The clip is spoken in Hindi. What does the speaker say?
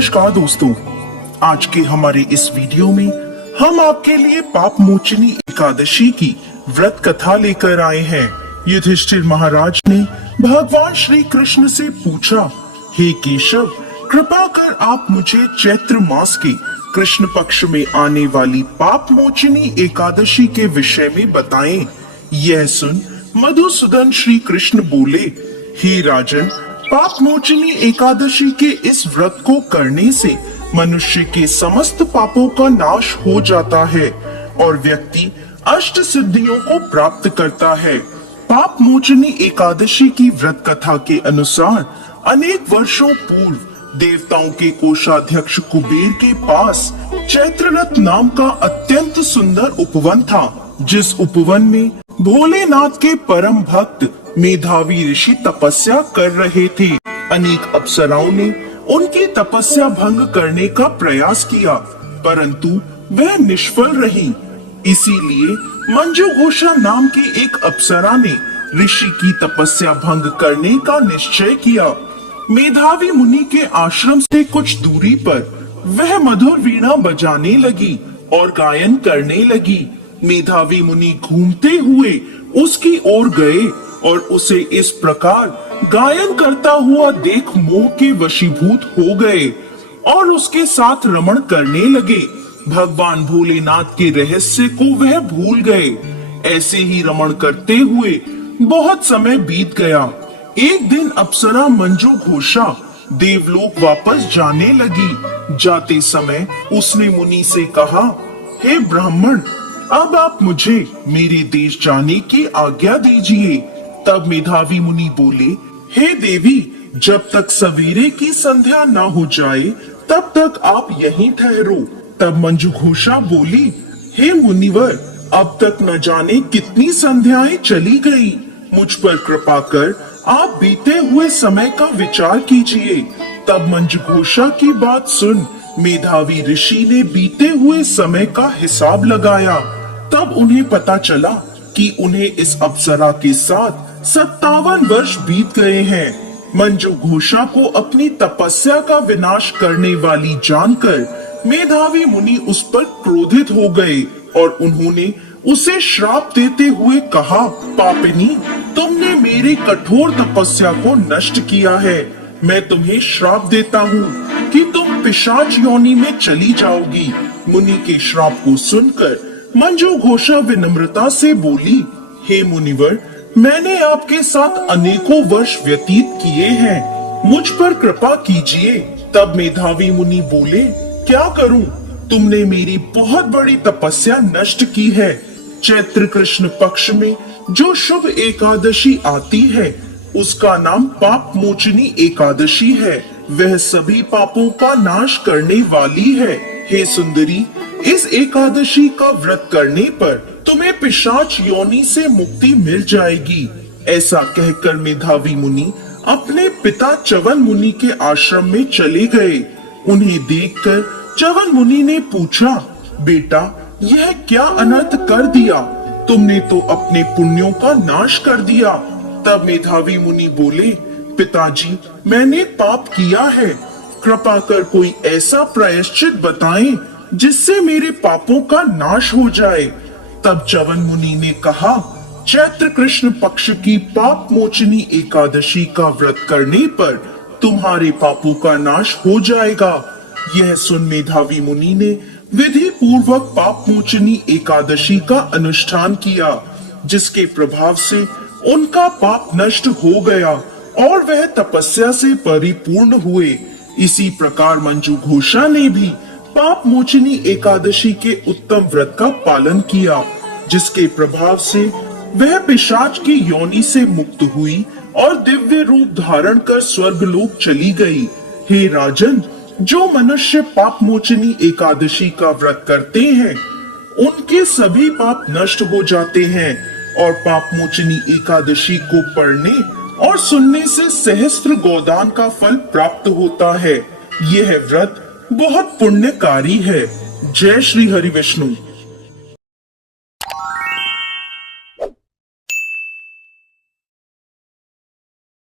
नमस्कार दोस्तों, आज के हमारे इस वीडियो में हम आपके लिए पाप मोचनी एकादशी की व्रत कथा लेकर आए हैं। युधिष्ठिर महाराज ने भगवान श्री कृष्ण से पूछा, हे केशव, कृपा कर आप मुझे चैत्र मास के कृष्ण पक्ष में आने वाली पाप मोचनी एकादशी के विषय में बताएं। यह सुन मधुसूदन श्री कृष्ण बोले, हे राजन, पाप मोचनी एकादशी के इस व्रत को करने से मनुष्य के समस्त पापों का नाश हो जाता है और व्यक्ति अष्ट सिद्धियों को प्राप्त करता है। पाप मोचनी एकादशी की व्रत कथा के अनुसार अनेक वर्षों पूर्व देवताओं के कोषाध्यक्ष कुबेर के पास चैत्ररथ नाम का अत्यंत सुंदर उपवन था, जिस उपवन में भोलेनाथ के परम भक्त मेधावी ऋषि तपस्या कर रहे थे। अनेक अप्सराओं ने उनकी तपस्या भंग करने का प्रयास किया, परंतु वह निष्फल रही। इसीलिए मंजू घोषा नाम की एक अप्सरा ने ऋषि की तपस्या भंग करने का निश्चय किया। मेधावी मुनि के आश्रम से कुछ दूरी पर वह मधुर वीणा बजाने लगी और गायन करने लगी। मेधावी मुनि घूमते हुए उसकी ओर गए और उसे इस प्रकार गायन करता हुआ देख मोह के वशीभूत हो गए और उसके साथ रमण करने लगे। भगवान भोलेनाथ के रहस्य को वह भूल गए। ऐसे ही रमण करते हुए बहुत समय बीत गया। एक दिन अप्सरा मंजू घोषा देवलोक वापस जाने लगी। जाते समय उसने मुनि से कहा, हे ब्राह्मण, अब आप मुझे मेरे देश जाने की आज्ञा दीजिए। तब मेधावी मुनि बोले, हे देवी, जब तक सवेरे की संध्या न हो जाए तब तक आप यहीं ठहरो। तब मंजू घोषा बोली, हे मुनिवर, अब तक न जाने कितनी संध्याएं चली गई। मुझ पर कृपा कर आप बीते हुए समय का विचार कीजिए। तब मंजू घोषा की बात सुन मेधावी ऋषि ने बीते हुए समय का हिसाब लगाया। तब उन्हें पता चला कि उन्हें इस अप्सरा के साथ 57 वर्ष बीत गए हैं। मंजू घोषा को अपनी तपस्या का विनाश करने वाली जानकर मेधावी मुनि उस पर क्रोधित हो गए और उन्होंने उसे श्राप देते हुए कहा, पापिनी, तुमने मेरी कठोर तपस्या को नष्ट किया है। मैं तुम्हें श्राप देता हूँ कि तुम पिशाच योनि में चली जाओगी। मुनि के श्राप को सुनकर मंजू घोषा विनम्रता से बोली, हे मुनिवर, मैंने आपके साथ अनेकों वर्ष व्यतीत किए हैं, मुझ पर कृपा कीजिए। तब मेधावी मुनि बोले, क्या करूं? तुमने मेरी बहुत बड़ी तपस्या नष्ट की है। चैत्र कृष्ण पक्ष में जो शुभ एकादशी आती है उसका नाम पाप मोचनी एकादशी है। वह सभी पापों का नाश करने वाली है। हे सुंदरी, इस एकादशी का व्रत करने पर तुम्हें पिशाच योनि से मुक्ति मिल जाएगी। ऐसा कहकर मेधावी मुनि अपने पिता च्यवन मुनि के आश्रम में चले गए। उन्हें देखकर च्यवन मुनि ने पूछा, बेटा, यह क्या अनर्थ कर दिया? तुमने तो अपने पुण्यों का नाश कर दिया। तब मेधावी मुनि बोले, पिताजी, मैंने पाप किया है। कृपा कर कोई ऐसा प्रायश्चित बताएं जिससे मेरे पापों का नाश हो जाए। तब च्यवन मुनि ने कहा, चैत्र कृष्ण पक्ष की पाप मोचनी एकादशी का व्रत करने पर तुम्हारे पापों का नाश हो जाएगा। यह सुन मेधावी मुनि ने विधि पूर्वक पाप मोचनी एकादशी का अनुष्ठान किया, जिसके प्रभाव से उनका पाप नष्ट हो गया और वह तपस्या से परिपूर्ण हुए। इसी प्रकार मंजू घोषा ने भी पाप मोचनी एकादशी के उत्तम व्रत का पालन किया, जिसके प्रभाव से वह पिशाच की योनि से मुक्त हुई और दिव्य रूप धारण कर स्वर्गलोक चली गई। हे राजन, जो मनुष्य पाप मोचनी एकादशी का व्रत करते हैं उनके सभी पाप नष्ट हो जाते हैं और पाप मोचनी एकादशी को पढ़ने और सुनने से सहस्त्र गोदान का फल प्राप्त होता है। यह व्रत बहुत पुण्यकारी है। जय श्री हरि विष्णु।